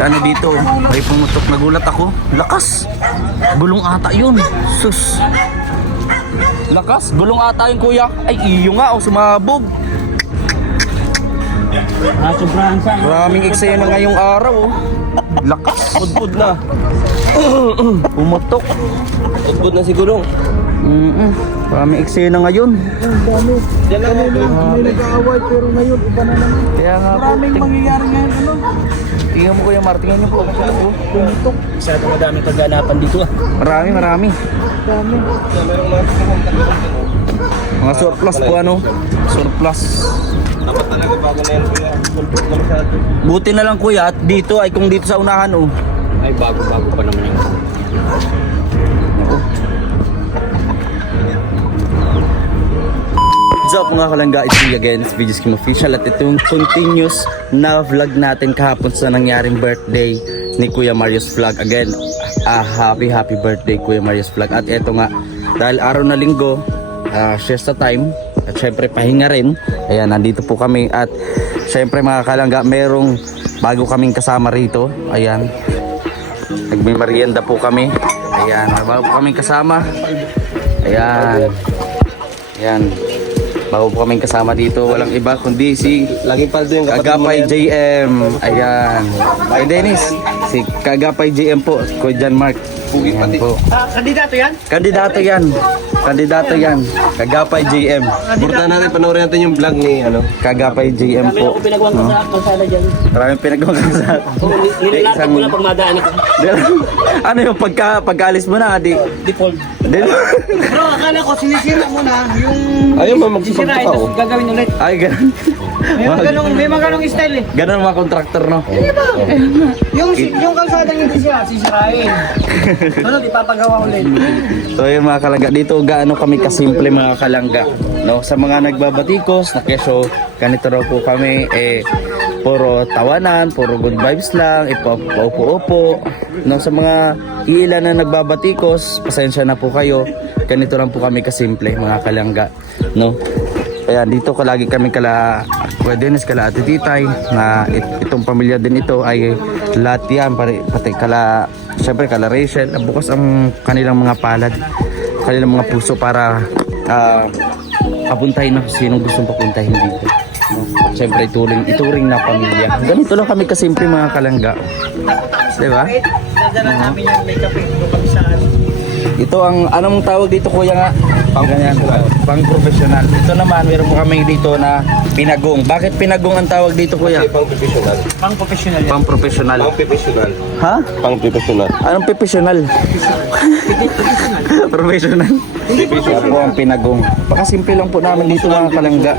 Ano dito, may pumutok, nagulat ako. Lakas. Gulong ata yun. Sus. Lakas, gulong ata yun kuya. Ay iyo nga, sumabog. Sobrahan sa Maraming eksena ngayong araw oh. Lakas. pudpud na. Pumutok. Pudpud na si Gulong. Maraming eksena ngayon. Yan lang May nag-aaway pero ngayon iba na naman. Kaya nga po, Maraming mangyayari ngayon ano. tingnan mo kuya Mar, tingnan niyo po. Pumutok. Masyado madaming kaganapan dito ah. Marami. Dami. Mga surplus po ano. Surplus. Dapat talaga bago na yan kuya. Pudpud na masyado. Buti na lang kuya at dito ay kung dito sa unahan oh. Ay bago-bago pa naman yung What's up mga kalangga, it's me again, it's VJ Skim Official at ito yung continuous na vlog natin kahapon sa nangyaring birthday ni Kuya Marius Vlog. Again, happy birthday Kuya Marius Vlog. At ito nga, dahil araw na linggo, siesta time at syempre pahinga rin. Ayan, nandito po kami at syempre mga kalangga, merong bago kaming kasama rito. Ayan, nagmimerienda po kami. Ayan, bago po kaming kasama. Ayan. Bago po kaming kasama dito, walang iba kundi si laging paldo yung Kagapay JM. Ayan. Ay Dennis, si Kagapay JM po, Kuya John Mark. Ayan po. Kandidato yan? Kandidato yan. Kagapay JM. Burta natin, panoorin natin yung vlog ni ano. Kagapay JM po. Pinagawang ka sa kalsada dyan. Maraming pinagawa sa Nilalakad ko lang pag madaan ako. Ano yung pagkaalis mo na, di? Default. Bro, akala ko sinisira mo na yung Ayaw mo sisirain magsipagtuka tapos gagawin ulit. Ay, ganun. May mga ganong style eh. Ganun mga kontraktor, no? Yung kalsadang hindi siya sisirain. Sunod ipapagawa ulit. So yun mga kalangga, dito gaano kami kasimple mga kalangga, no? Sa mga nagbabatikos na kesyo, ganito raw po kami, puro tawanan, puro good vibes lang, paupo-upo, no? Sa mga ilan na nagbabatikos, pasensya na po kayo, ganito lang po kami kasimple mga kalangga, no? Kaya dito lagi kami kala Kuya Dennis, kala Ate Titay, na itong pamilya din ito ay lahat yan, pati kala, syempre kala Rachel, bukas ang kanilang mga palad, kanilang mga puso para papuntahin na sinong gustong papuntahin dito. No? Syempre ituring na pamilya. Ganito lang kami kasimple mga kalangga. Diba? Dadala namin yung makeup kung saan. Ito ang anong tawag dito kuya nga? Pang ganyan, pang professional. Ito naman meron po kami dito na pinagong. Bakit pinagong ang tawag dito kuya? Pang professional. Pang professional yan. Pang professional. Pang professional. Ha? Pang professional. Anong professional? Professional. Kaya po ang pinagong. Pakasimple lang po namin dito mga kalangga.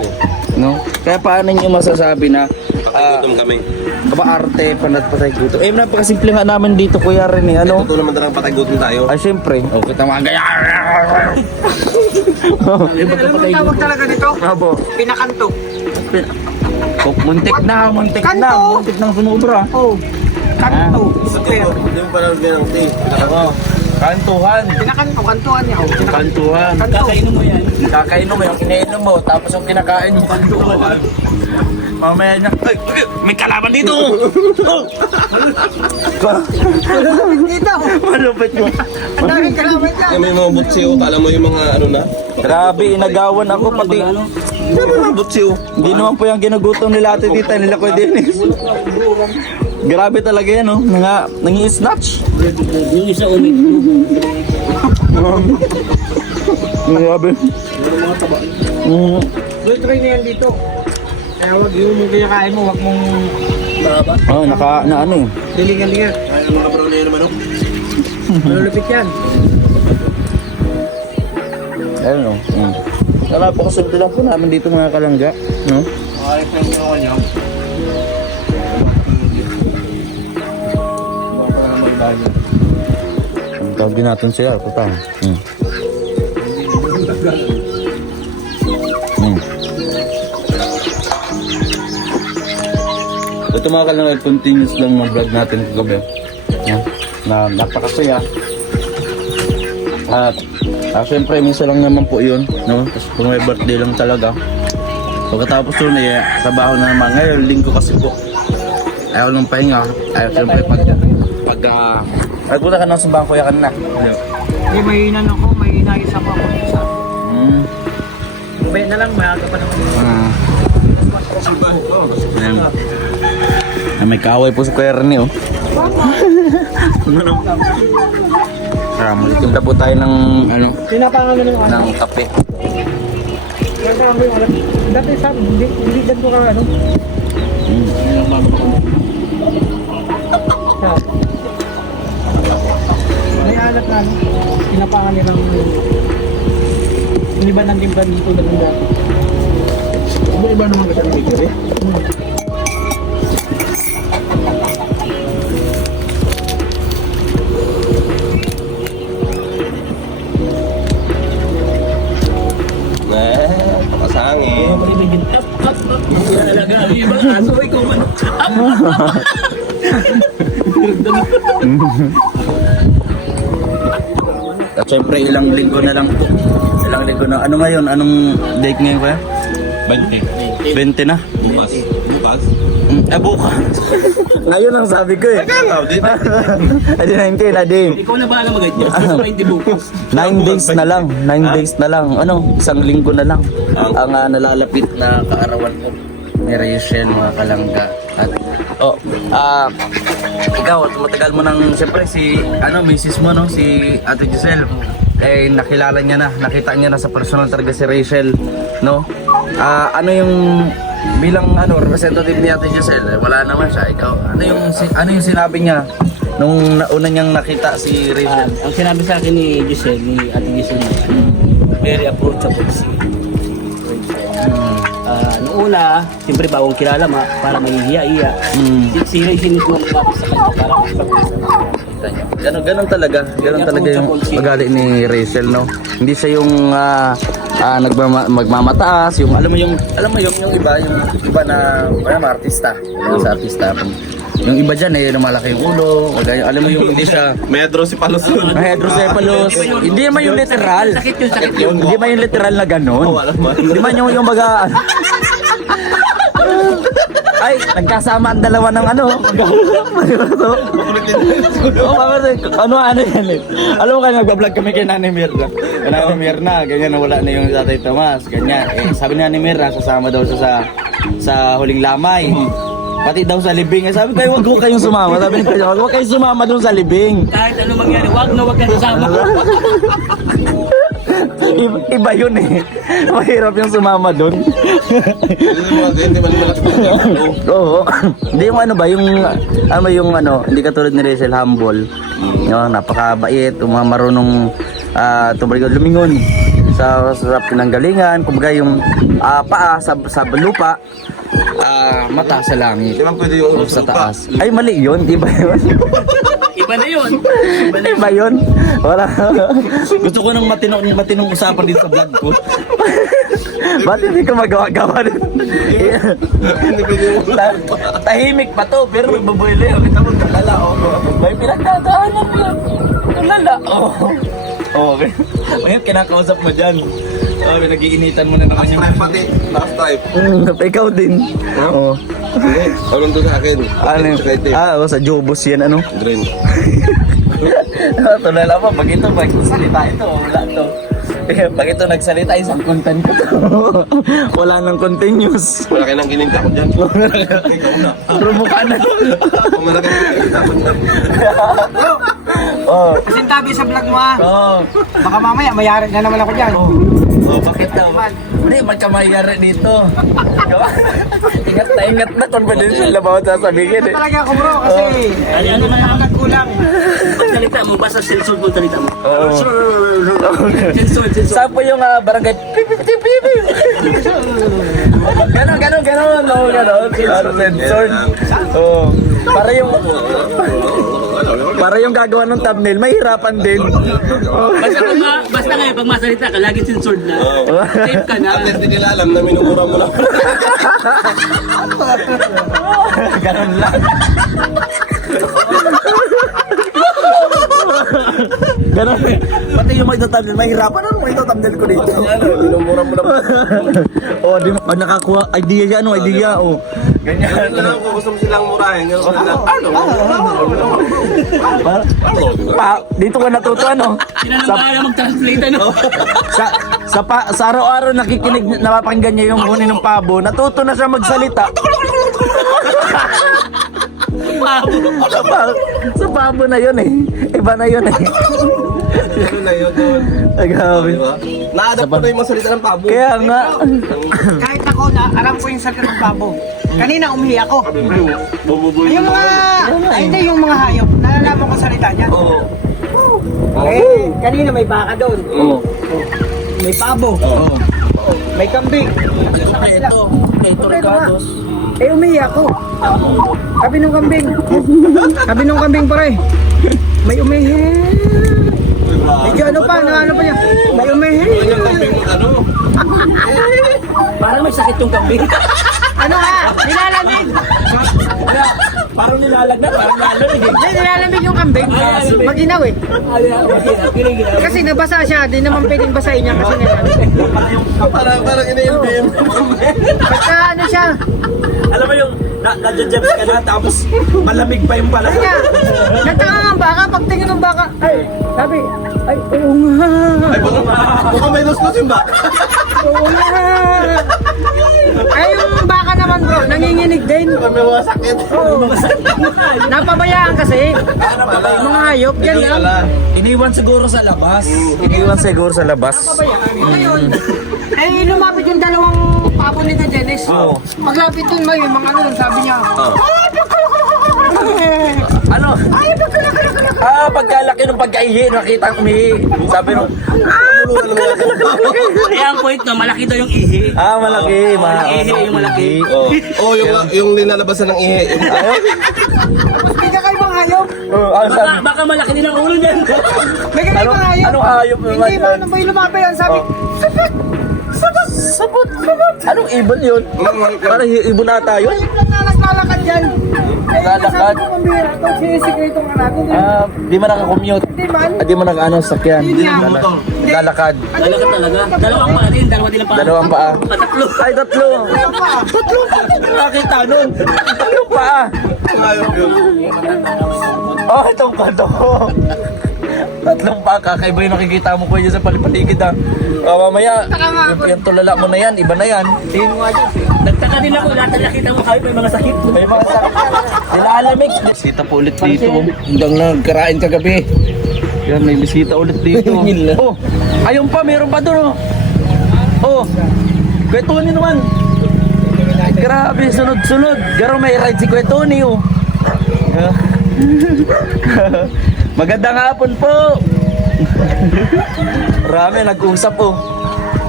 No? Kaya paano nyo masasabi na Gutom kami. kabaarte, panat-patay guto? Napakasimple nga namin dito kuya rin eh. Ano? Totoo naman talagang patagutin tayo. Ay syempre. O kita mga gaya. Alam mo ang tawag talaga nito? Abo. Pinakanto. Muntik na Kanto. sumubra. Oh. Kanto. Square. Hindi mo pa lang ng tea. Ako. Kantuhan. Pinakanto. Kantuan niya. Oh. Kantuhan. Kanto. Kakainin mo yan. Kakain mo yung kinainom mo, tapos yung kinakain mo kantuhan. Mamaya niya, ay, may kalaban dito! Dito. Malupit mo. Ang daming kalaban dyan. May mga butsiw. Kala mo yung mga ano na. Grabe, inagawan ako pati. Hindi mo mga butsiw. Hindi naman po yung ginugutom nila Ate Tita, nila Kuya Dennis. Grabe talaga yan, no? Nangi-snatch. Yung isa ulit. Grabe. Good try na yan dito. Kaya wag yung kinakain mo, wag mong baba. Oh, na ano eh. Dilingan-lingan. Ay, mga problema naman ako. Malulupit yan. Ayun, no? Napakasimple lang po namin dito mga kalangga, no? Okay, pa yung ako niyo. Tawagin natin siya, puta. Ito mga kalangga, continuous lang ng vlog natin kagabi. Na napakasaya. At syempre, minsan lang naman po yun, no? Tapos kung may birthday lang talaga. Pagkatapos yun, trabaho na naman. Ngayon, linggo kasi po. ayaw ng pahinga. Ayaw siyempre nagpunta ka na sa bangko ya kanina. Hindi, mahinan ako. Mahinayos ako isa. Ubay na lang, mayaga pa naman. May kaway po sa Kuya Rene, oh. Mulitin po tayo ng Pinapangan mo ng ng kape. Pinapangan mo yung alam. Dati sabi, diligan ko ka ano. May alat na ano. Pinapangan nilang iniba ng timban dito na kung dati. Iba naman kasi ang picture eh. Pakasangin. At syempre ilang linggo na lang po. Ilang linggo na. Ano ngayon? Anong date ngayon Kuya? 20. 20 na? Bukas. Bukas? Bukas. Ngayon ang sabi ko eh. Adi 19 na din. Ikaw na bahala mag-guide niya. Gusto hindi bukas. 9 days na lang. 9 days na lang. Ano? Isang linggo na lang. Ang nalalapit na kaarawan ko ni Rachel, mga kalangga. At ikaw, matagal mo nang siyempre si misis mo no, si Ate Giselle. Eh nakilala niya na, nakita niya na sa personal talaga si Rachel, no? Ano yung bilang representative ni Ate Giselle, wala naman siya, ikaw. Ano yung sinabi niya nung una niyang nakita si Rachel? Ang sinabi sa akin ni Giselle, ni Ate Giselle, very approachable si noong una, siyempre bawang kilala para mahihiya-hiya. Si Rachel mismo ang lumapit sa kanya para Ganon talaga yung ugali ni Rachel, no? Hindi siya yung magmamataas, yung alam mo yung iba na artista, sa artista. Yung iba diyan lumalaki yung ulo, alam mo yung hindi siya Medro si Palos yun. hydrocephalus. Hindi man yung literal. sakit yun. Hindi man yung literal na ganon. Hindi man yung baga. Ay, nagkasama ang dalawa ng ano. Ano yan eh. Alam mo kayo, nagbablog kami kay Nanay Mirna. Nanay Mirna, ganyan, wala na yung Tatay Tomas. Ganyan. Sabi ni Nanay Mirna, sasama daw siya sa huling lamay. Pati daw sa libing. Sabi ko, wag ko kayong sumama. Sabi ni Kuya, wag kayong sumama doon sa libing. Kahit ano mangyari, wag ka nasama. Iba yun eh. Mahirap yung sumama doon. Hindi man malakas pa. Oo. Hindi yung hindi katulad ni Rachel, humble. Yung napakabait, marunong lumingon sa pinanggalingan, kumbaga yung paa sa lupa, mata sa langit. Di ba pwede yung Sa taas. Ay, mali yun. Iba yun. Iba na yun. Iba yun. Wala. Gusto ko ng matinong usapan dito sa vlog ko. Ba't hindi ko magawa-gawa din? Hindi pwede yung Tahimik pa to, pero nagbabuelo yun. Kita mo, kalala, may pinagdadaanan yun. Kalala, okay. Ngayon, kinakausap mo dyan. Nag-iinitan mo na naman yung... Stripe pati. Naka-stripe. Ikaw din. Oo. Hindi. Anong doon sa akin? Sa Jobos yan, ano? Green. Tulala pa, pag magsalita ito, wala to. Pag ito nagsalita, isang content ko to. Wala nang continuous. Malaki nang kininta ko dyan. Pero mukha na. Malaki nang kininta ko dyan. Kasintabi sa vlog mo ah. Oo. Baka mamaya mayari na naman ako dyan. Bakit daw? Hindi, magkamayari dito. Ingat na confidential na bawat sasabihin eh. Talaga ako bro kasi ano na ako nagkulang. Pagsalita mo, basta sensor mo salita mo. Oo. Sensor. Saan po yung barangay? Pipi. Ganon. No, ganon. Censored. Oo. Para yung gagawa ng thumbnail, mahirapan din. Basta ngayon, pag masalita ka, lagi censored na. Safe ka na. At least hindi nila alam na minumura mo lang. Ganon lang. Ganon. Pati yung may thumbnail, mahirapan. Ano may thumbnail ko dito? Minumura mo lang. Oo, di ba? Nakakuha. Idea yan, idea. Oh. Ganyan. Alam ko gusto mo silang murahin. Ganun sila. Dito ka natuto, ano? Sila nang bahala mag-translate, ano? Sa araw-araw nakikinig, napapakinggan niya yung huni ng pabo. Natuto na siya magsalita. Sa pabo na yun eh. Iba na yun eh. Ganun na yun. Ay, grabe. Diba? Na-adapt ko na yung mga salita ng pabo. Kaya nga. Kahit ako na, alam ko yung sakit ng pabo. Kanina umihi ako. Bumubuhay Yung mga, ay hindi yung mga hayop. Nalalaman ko salita niya. Oo. Eh, kanina may baka doon. Oo. May pabo. Oo. May kambing. Ito Ricardos. Eh, umihi ako. Sabi nung kambing. Sabi nung kambing pare. May umihi. Medyo ano pa niya. May umihi. Parang may sakit yung kambing. Ano ha? Nilalamig. Parang nilalagnat, parang lalo eh. Hindi, nilalamig yung kambing. Maginaw eh. Kasi nabasa siya. Di naman pwedeng basahin niya kasi nilalamig. Parang ina-LBM. Pagka ano siya. Alam mo yung nadjajabs ka na tapos malamig pa yung pala. Kaya, nagtaka nga ang baka. Pagtingin ng baka. Ay, sabi. Ay, oo nga. Ay, baka may luslus yung ba? Oo nga. Ay, yung baka naman bro, nanginginig din. May mga sakit. Oo. Napabayaan kasi. Mga hayop, yan lang. Iniwan siguro sa labas. Iniwan siguro sa labas. Ngayon, eh lumapit yung dalawang pabo nito, Dennis. Oo. Paglapit dun, may mga ano, sabi niya. Ano? Pagkalaki ng pagkaihi, nakita ang umihi. Sabi nung, Kaya ang point na malaki daw yung ihi. malaki. Ihi, yung malaki. Oh, yung linalabasan ng ihe. May kakaibang hayop. Baka malaki din ang ulo niyan. May kakaibang hayop. Anong hayop naman Hindi ba, yan? nung may lumapit yan, sabi, Sabot. Anong ibon yun? Parang ibon na tayo. hayop lang na naglalakad dyan. Naglalakad? Sabi ko, pambira, ito, sinisikreto nga natin. Di man nakakommute. Hindi man. Di man nag-ano sakyan. Yun nga. Lalakad. Talaga talaga. Dalawang paa din, dalawa din ang paa. Dalawang paa. Tatlo. Ay, tatlo. Tatlong paa. Nakakita nun. Tatlong paa. Ayop yun. Oh, itong kado. Tatlong paa. Kakaiba yung nakikita mo ko yun sa palipaligid ah. Mamaya, yung tulala mo na yan. Iba na yan. Tingin mo nga dyan. Nagtaka din ako, lahat na nakita mo kahit may mga sakit. May mga sakit. Nilalamig. Bisita po ulit dito. Hanggang nagkarain kagabi. Yan, may bisita ulit dito. Oh, ayun pa, meron pa doon. Oh, Kwetoni naman. Grabe, sunod-sunod. Garo may ride si Kwetoni, oh. Magandang hapon po. Marami, nag-usap, oh.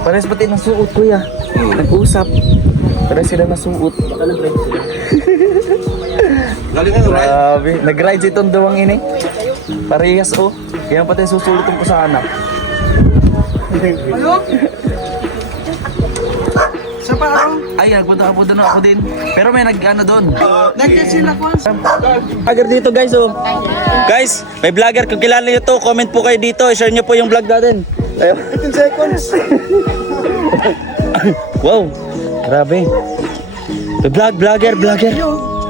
Pares pati nasuot, kuya. Nag-usap. Pares sila nasuot. Galing nga, right? Grabe. Nag-ride itong dawang ini. Parehas, oh. Kaya pati susulutong ko sa anak. Ano? Sa parang, Ay, nagpunta na ako din. Pero may nag-ano doon. nandiyan sila ko. Vlogger dito, guys, oh. Guys, may vlogger. Kung kilala nyo to, comment po kayo dito. I-share nyo po yung vlog natin. Ayun. 15 seconds. Wow. Grabe. Vlogger.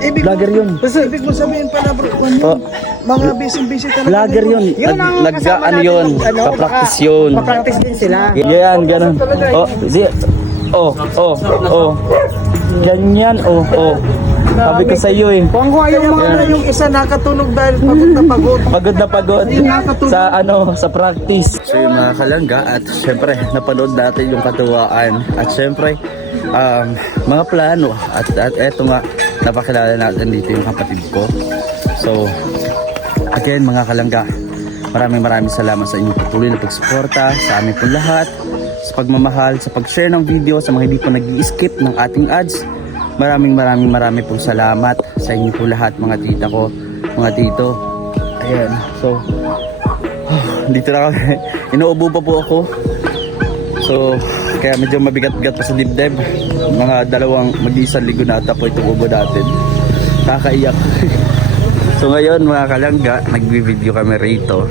Vlogger yun. Kasi ibig mo sabihin pala bro, Oh, mga busy talaga. vlogger yun. Ano yun? Papractice yun. Papractice din sila. Yan, ganun. Oh, ganyan, Sabi ko sa iyo eh. Kung yung mga ano, yung isa nakatunog dahil pagod na pagod. Pagod na pagod sa practice. So yung mga kalangga at syempre napanood natin yung katuwaan at syempre mga plano at eto nga napakilala natin dito yung kapatid ko. So again mga kalangga, maraming salamat sa inyong patuloy na pagsuporta sa amin po lahat, sa pagmamahal, sa pag-share ng video, sa mga hindi po nag-i-skip ng ating ads. Maraming pong salamat sa inyo po lahat mga tita ko, mga tito. Ayan. So dito na kami. Inuubo pa po ako. So kaya medyo mabigat-bigat pa sa dibdib. Mga mag-isang linggo na ata po itong ubo natin. Kakaiyak. So ngayon mga kalangga, nagbi-video kami rito